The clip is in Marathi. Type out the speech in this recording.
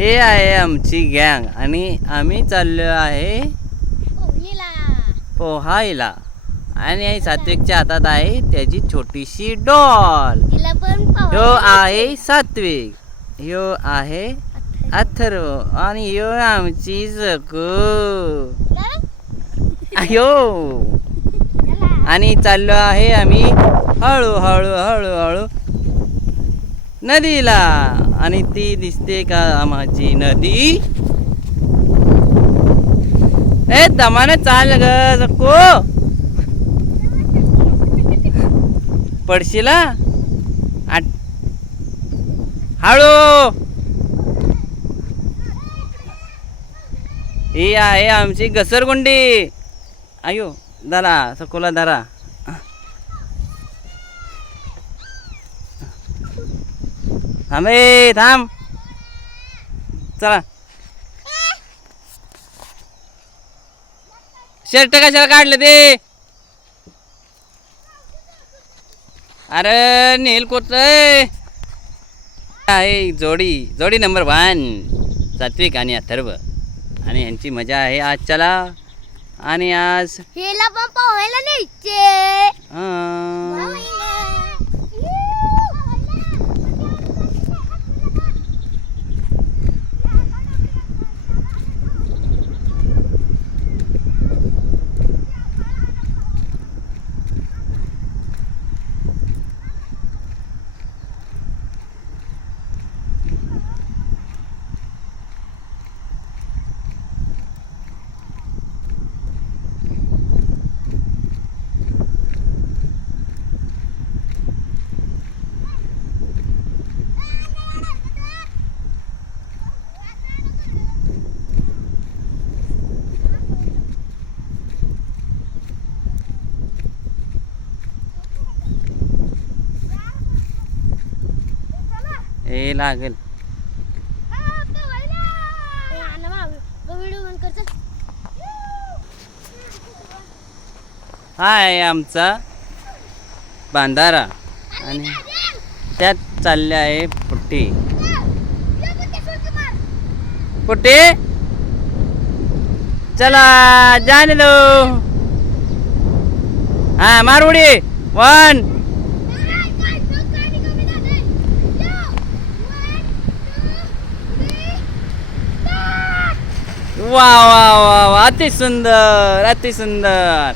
हे आहे आमची गँग आणि आम्ही चाललो आहे पोहायला. आणि सात्विकच्या हातात आहे त्याची छोटीशी डॉल. ह्यो आहे सात्विक, ह्यो आहे अथर्व आणि ह्यो आमची सकू. अयो आणि चाललो आहे आम्ही हळू हळू हळू हळू नदीला. आणि ती दिसते का माझी नदी? ए दमानं चाल ग सकू, पडशीला. हळू. ही आहे आमची घसरगुंडी. अयो धरा सकोला धरा. थांब ए थांब. चला शर्ट कशाला काढलं ते? अरे नील कोट आहे जोडी नंबर 1 सात्विक आणि अथर्व. आणि यांची मजा आहे आज. चला आणि आज हेला पण पोहायला न्यायचे. हे लागेल. हा आहे आमचा बांधारा आणि त्यात चालले आहे पुट्टी. पुट्टी चला जाने दो. हा मारुडी 1. वा वा वा वा, अति सुंदर अति सुंदर.